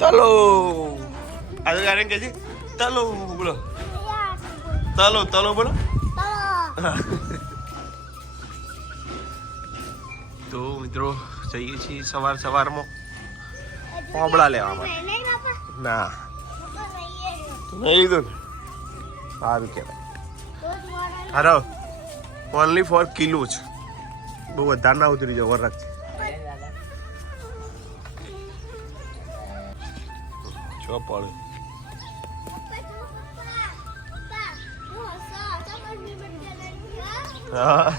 તલો. આજે કારણ કે છે તલો બોલો. તલો તલો બોલો. તો મિત્રો જઈએ છીએ સવાર સવારમાં. પોબળા લેવા માટે. ના. નહીં લીધું સારું કહેવાય. હારો ઓનલી ફોર કિલો જ. બહુ વધારે ના ઉતરી જાવ વરખ છો પડે. હા.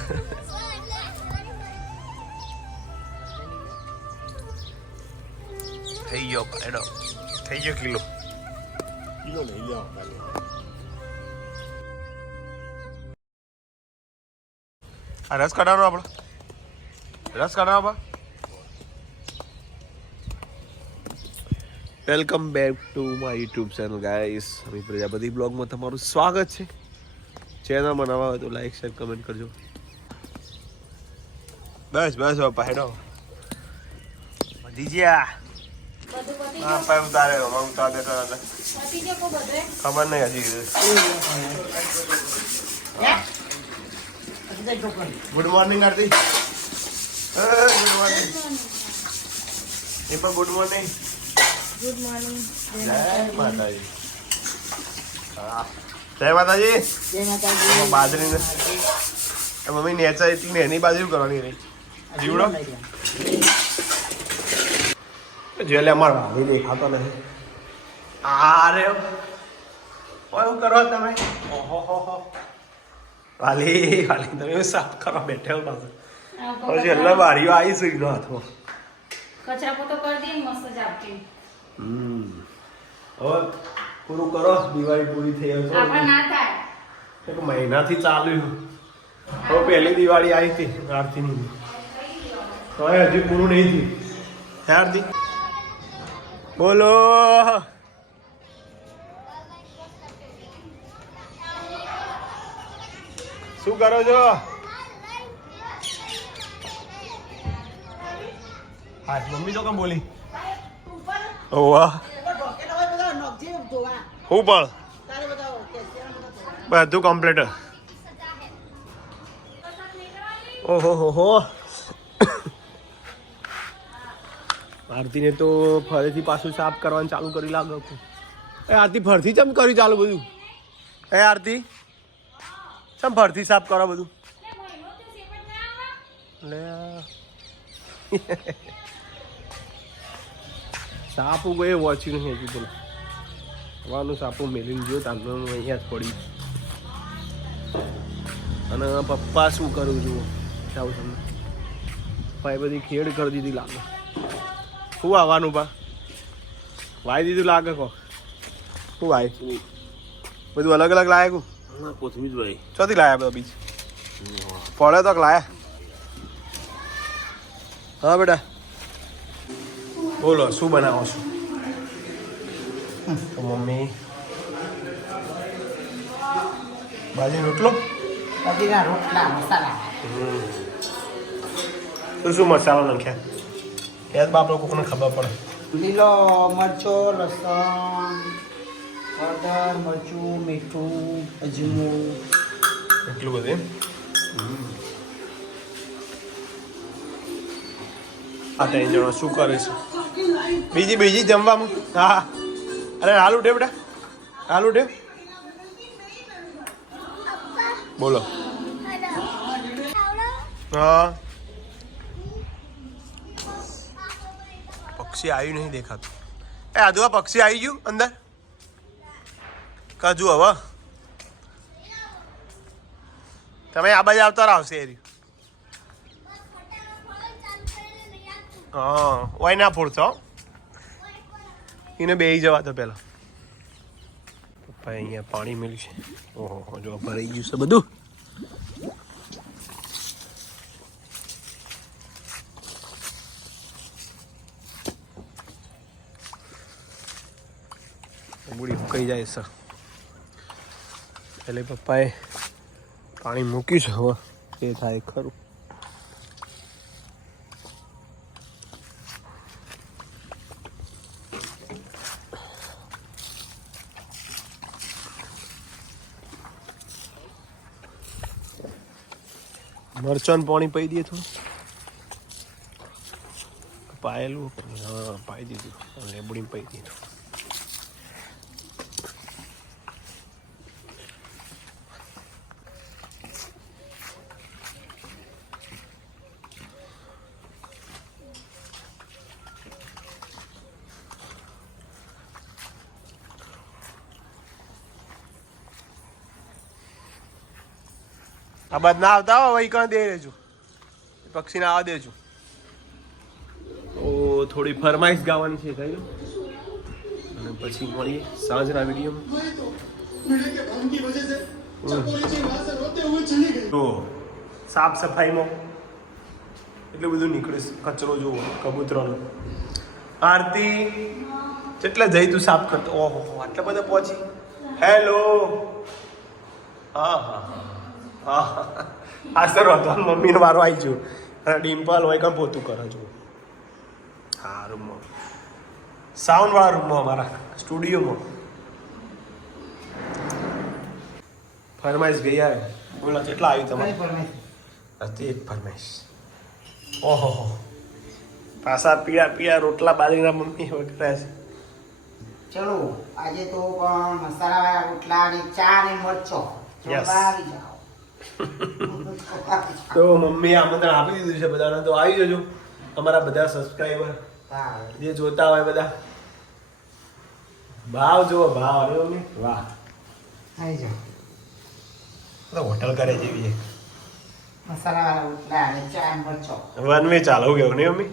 થઈ ગયો પાડો. થઈ ગયો કિલો. કિલો લઈ જાઓ આ રસ કાઢવાનો આપણો રસ કાઢવાનો welcome back to my YouTube channel guys Amit Prajapati બ્લોગમાં તમારું સ્વાગત છે. ચેનલમાં નવા હોય તો લાઈક શેર કમેન્ટ કરજો. બસ બસ બાપા હેડો ગયા હા પાય ઉતારે ઉતારે ખબર નહીં હજી. Good morning Aarti good morning એ પણ ગુડ મોર્નિંગ ગુડ મોર્નિંગ જય માતાજી. જય માતાજી. જય માતાજી. બાજરી મમ્મી નેચા એટલી ને એની બાજુ કરવાની રહી જીવડો? જેલે અમાર વાલી દેખાતો નથી. આરે ઓય કરો તમે? ઓહો હો હો. વાલી વાલી તમે સાફ કરવા બેઠે પાછું. હવે છેલ્લે બારીઓ આવી છે એનો હાથમાં. કચરા પોતો કરી દઈએ મસ્ત હમ હવે પૂરું કરો દિવાળી પૂરી થઈ હશે એક મહિનાથી ચાલ્યું. હવે પહેલી દિવાળી આવી હતી આરતીની. તો હજી પૂરું નહીં થયું. આરતી? બોલો. શું કરો છો? હા મમ્મી તો કેમ બોલી? ઓવા. હું પણ. બધું કમ્પ્લીટ ઓહો, હો હો. આરતીને તો ફરીથી પાછું સાફ કરવાનું ચાલુ કરી લાગો એ આરતી ફરથી ચમ કર્યું ચાલુ બધું? એ આરતી, ચમ ફરથી સાફ કરો બધું? લે સાપુ એ વોચ્યું નહીં હજી બોલો હવાનું સાપુ મેલીને ગયો તાંતણ અહીંયા જ પડી. અને પપ્પા શું કરું છું? જાઉં તમને. પપ્પાએ બધી ખેડ કરી દીધી લાગે. શું આવવાનું પા? વાઈ દીધું લાગે કો? શું વાય બધું અલગ અલગ લાયક કોથમીરભાઈ ચોથી લાયા બધા બીજ? પડે તો લાયા. હા બેટા. બોલો શું બનાવો છો તો મમ્મી બાજી રોટલો બાજરીના રોટલા મસાલા તો શું મસાલો નાખ્યા યાદ બાપરો કોકને ખબર પડે લીલો મરચો લસણ હળદર મરચું મીઠું અજમું એટલું બધું એમ? આ ત્રણ જણા શું કરે છે બીજી બીજી જમવામાં? હા. અરે, હાલ ઉઠે બેટા. હાલ ઉઠે. બોલો. હા. પક્ષી આવ્યું નહીં દેખાતું. એ આજુ પક્ષી આવી ગયું અંદર. કાજુ હવે. તમે આ બાજુ આવતા આવશે એ રહ્યું. હા ઓય ના ફોડતો. એને બે જવા તો પેલા. પપ્પાએ અહીંયા પાણી મળ્યું છે. ઓહો, જો ભરાઈ ગયું છે બધું. મૂડી ફૂકાઈ જાય છે. એટલે પપ્પાએ પાણી મૂક્યું છે, હવે. એ થાય ખરું. મરચાં પાણી પાઈ દઈએ થોડું. પાયેલું હા પાઈ દીધું. લેબડી પાઈ દીધું આ બાદ ના આવતા હો, વહી કાં દે રહેજો. પક્ષીને આવવા દેજો. તો થોડી ફરમાઈશ ગાવાની છે થઈ અને પછી મળીએ સાંજના વિડીયોમાં. તો સાફ સફાઈમાં એટલું બધું નીકળે કચરો જોવો, કબૂતરોનો. આરતી, કેટલા જઈ તું સાફ કરતો? ઓહો, આટલા બધા પહોંચી. હેલો હા હા હા. હા. હા સર વાંધો મમ્મીનો વારો આવી ગયો. અને ડિમ્પલ હોય કાં પોતું કરો છો. હા રૂમમાં. સાઉન્ડવાળા રૂમમાં અમારા સ્ટુડિયોમાં. ફરમાઈશ ગઈ આવે. બોલો કેટલા આવ્યું તમારે? ફરમાઈશ? હતી એક ફરમાઈશ. ઓહો હો. પાછા પીળા પીળા રોટલા બાજરીના મમ્મી વગેરે છે. ચલો આજે તો પણ મસાલાવાળા રોટલા અને ચા ને મરચો. આવી જાઓ. તો મમ્મી આમંત્રણ આપી દીધું છે બધાને. તો આવી જજો. અમારા બધા સબસ્ક્રાઈબર જે જોતા હોય બધા. ભાવ જુઓ ભાવ. અરે મમ્મી. વાહ. આવી જાઓ. હોટલ કરે જેવી છે. વન વે ચાલુ. કેવું નહીં મમ્મી?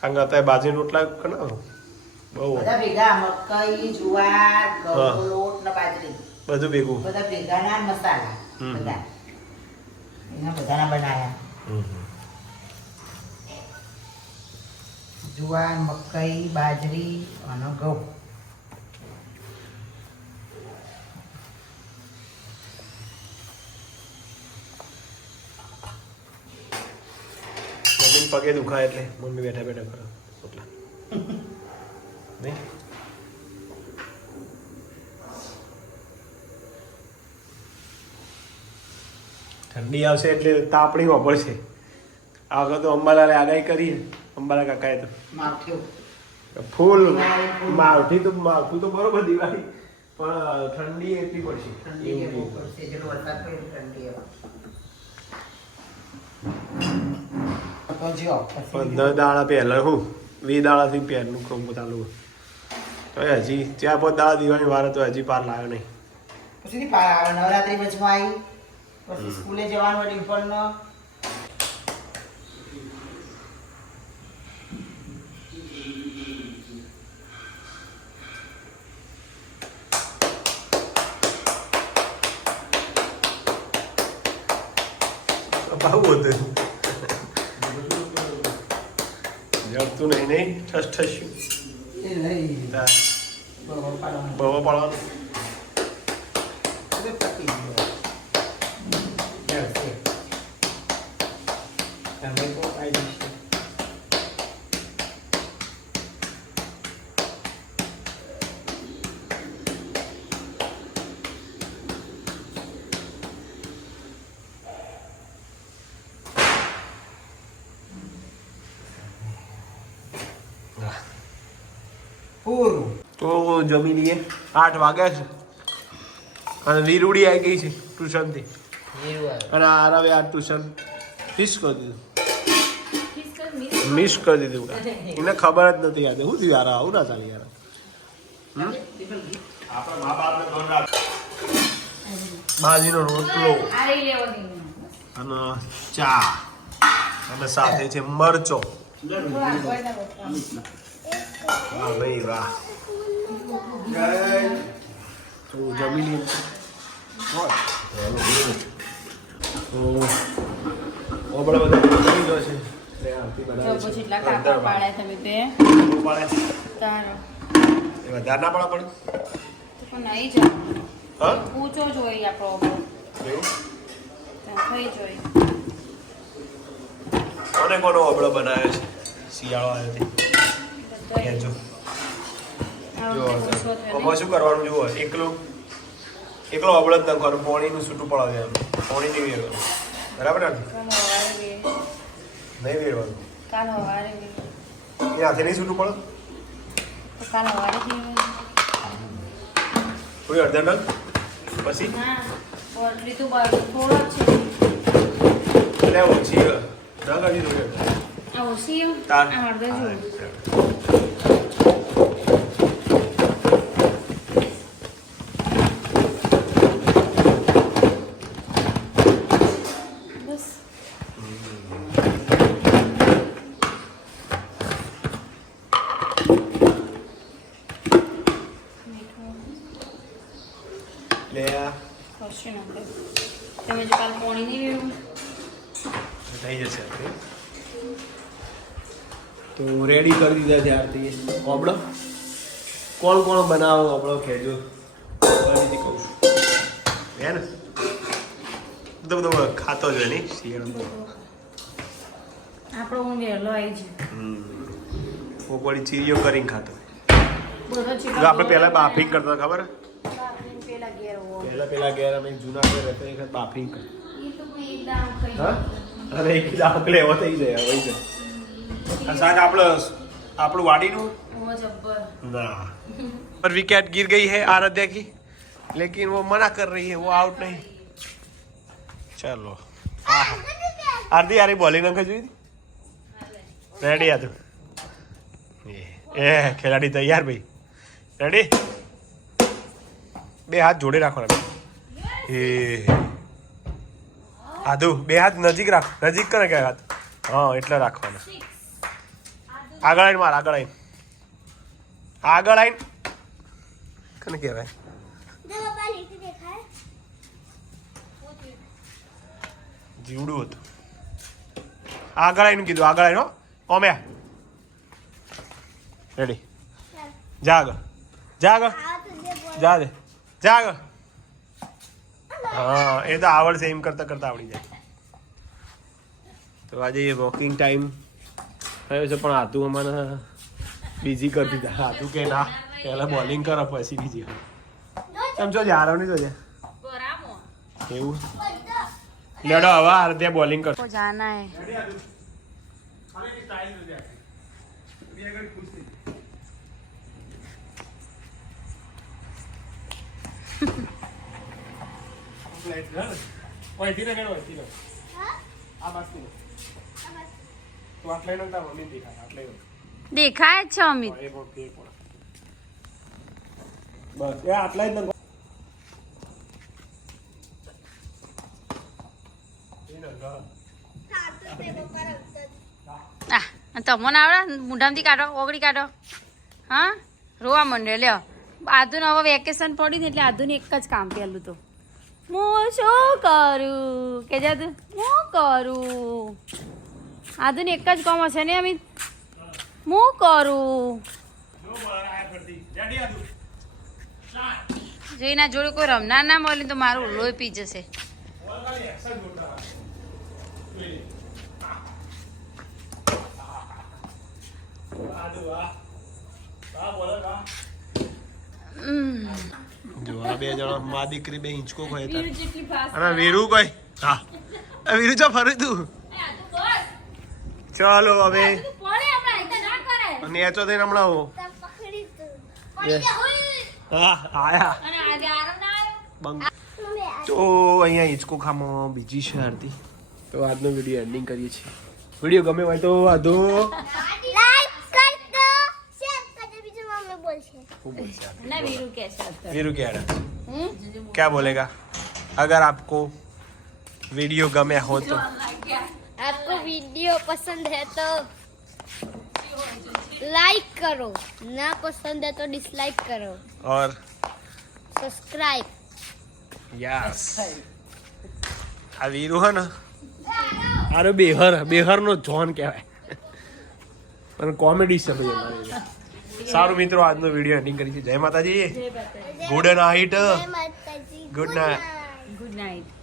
કારણ કે અત્યારે બાજરી રોટલા બનાવો. બહુ. બધા ભેગા મકાઈ જુવાર લોટ ને બાજરી. બધું ભેગું. બધા ભેગાના મસાલા હમ. બધા. એના બધાના બનાયા. જુવાર મકાઈ બાજરી અને ઘઉં. પગે દુખાય એટલે મમ્મી બેઠા બેઠા કરો. ઓટલા નહીં? ઠંડી આવશે એટલે તાપણી વાપરશે આ વખત તો અંબાલાલે આગાહી કરી અંબાલા કાકાએ તો. ફૂલ માવઠી તો માવઠું તો બરોબર દિવાળી. પણ ઠંડી એટલી પડશે. પંદર દાડા પહેલા હું વીસ દાડાથી પહેરનું કહું ચાલુ તો હજી ચાર પાંચ દાડા દિવાળી વાર તો હજી પાર લાવ્યો નહીં. પછી નવરાત્રી વચમાં આવી. પછી સ્કૂલે જવાનું હોય ડિમ્પલનો ભાવું હતું. જડતું નહીં નહીં? ઠસ ઠસ્યું બરોબર પાડવાનું. બહુ પાડવાનું હવે પતી ગયું. જળશે. તમે તો કાંઈ જશે. પૂરું. તો જમી લઈએ. આઠ વાગ્યા છે. અને વીરુડી આવી ગઈ છે ટ્યુશનથી. અને આ રવે આ ટ્યુશન મિસ કરી દીધું. મિસ કરી દીધું? એને ખબર જ નથી યાદ શું થયું યાર? આવું ના થાય યાર. બાજીનો રોટલો. અને ચા. અને સાથે છે મરચો. વાહ ભાઈ વાહ. તો જમી લઈએ તો ઓબળા બધા જમી ગયો છે. વધારે ના પાડા પડે તો પણ નહીં જા હા? ઊંચો જોઈ આપણો કોને કોનો ઓબળો બનાવ્યો છે? શિયાળો આવ્યો જો આમાં શું કરવાનું જુઓ? એકલું એકલો અબળદ કરો પોણીનું છૂટું પડાવે એમ. પોણી નહીં વેરવાનું. બરાબર નહીં વેરવાનું. એ હાથે નહીં છૂટું પડે? કોઈ અડધા ડલ પછી? ના જ ઓછી ઓછી તાર આ અડધો જો બસ મીઠું લે આ કશું નાખે તમે જો કાલ પાણી નહીં વેવું થઈ જશે તો રેડી કરી દીધા ત્યારથી ઓબળો કોણ કોણ બનાવો ઓબળો કહેજો ફરીથી કહું છું હે ને? તો બધો ખાતો જ હોય નહીં? શિયાળો આપણો હું વહેલો આવી છે પોપડી ચીરીઓ કરીને ખાતો આપણે પહેલા બાફિંગ કરતા ખબર ખબર? પેલા ઘેર હોવો પહેલા પહેલા ઘેર અમે જૂના ઘેર હતા એ વખત બાફિંગ કરતા એ તો મેં એકદમ ખાઈ હા અરે એક દાખલે એવો થઈ જાય હવે જાય આ શાક આપણે આપણું વાડીનું ઓ જબ્બર ना पर विकेट गिर गई है आराध्या की लेकिन वो मना कर रही है वो आउट नहीं चलो आरती यार बॉलिंग अंक જોઈ રેડી આ તું એ એ ખેલાડી તૈયાર ભાઈ રેડી બે હાથ જોડે રાખવાના એ. આદુ બે હાથ નજીક રાખ. નજીક કરે કે હાથ? હા, એટલે રાખવાના. આગળ આવીને માર, આગળ આવીને. આગળ આવીને. કને કહેવાય? જીવડું હતું. આગળ આવીને કીધું, આગળ આવીને હો. ઓમે રેડી જા આગળ. જા આગળ. જા દે. જા આગળ હા એ તો આવડશે એમ કરતા કરતા આવડી જાય. તો આજે વોકિંગ ટાઈમ થયો છે પણ આતું અમારે બીજી કરી દીધા. આતું કે ના પહેલા બોલિંગ કરો પછી બીજી તમે જો જારો નહીં જોજે એવું? લડો હવે અર્ધે બોલિંગ લાઈટ ઘર ઓય ધીરે ઘર ઓય ધીરે. આ તો આટલે ન મમ્મી દેખાય. આટલે દેખાય છે અમિત. એ બોટ દે બસ એ આટલા જ નંગો કાઢો ઓગળી કાઢો. હા? રોવા માંડે લ્યો. આધુ નવો વેકેશન પડી ને એટલે આધુન એક જ કામ પહેલું તો. હું શું કરું? કે જાદુ હું કરું? આધુન એક જ કામ હશે ને, અમિત? હું કરું? જો જોડે કોઈ રમનાર ના મળે તો મારું લોહી પી જશે. ઉમ. જો આ બે જણા મા દીકરી બે હિંચકો કોઈ તા અને વીરુ કોઈ? હા. વીરુ ચા ફરી તું? ચાલો હવે. નેચો થઈને હમણાં હો હા આયા. તો અહીંયા હિંચકો ખામાં બીજી છે આરતી. તો આજનો વીડિયો એન્ડિંગ કરીએ છીએ. વીડિયો ગમે હોય તો આધો લાઈક કરજો શેર કરજો બીજું મમ્મી બોલશે. ખૂબ બોલશે. છે वीरू क्या रहा હમ? क्या बोलेगा अगर आपको वीडियो गमे हो तो आपको वीडियो पसंद है तो लाइक करो ना पसंद है तो डिसलाइक करो और सब्सक्राइब यस આ વીરુ હે ને અરે બેહર બેહર નો જોન કહેવાય અને કોમેડી છે ભાઈ અમારી સારું મિત્રો આજનો વીડિયો એન્ડિંગ કરી છે જય માતાજી. Good night good night good night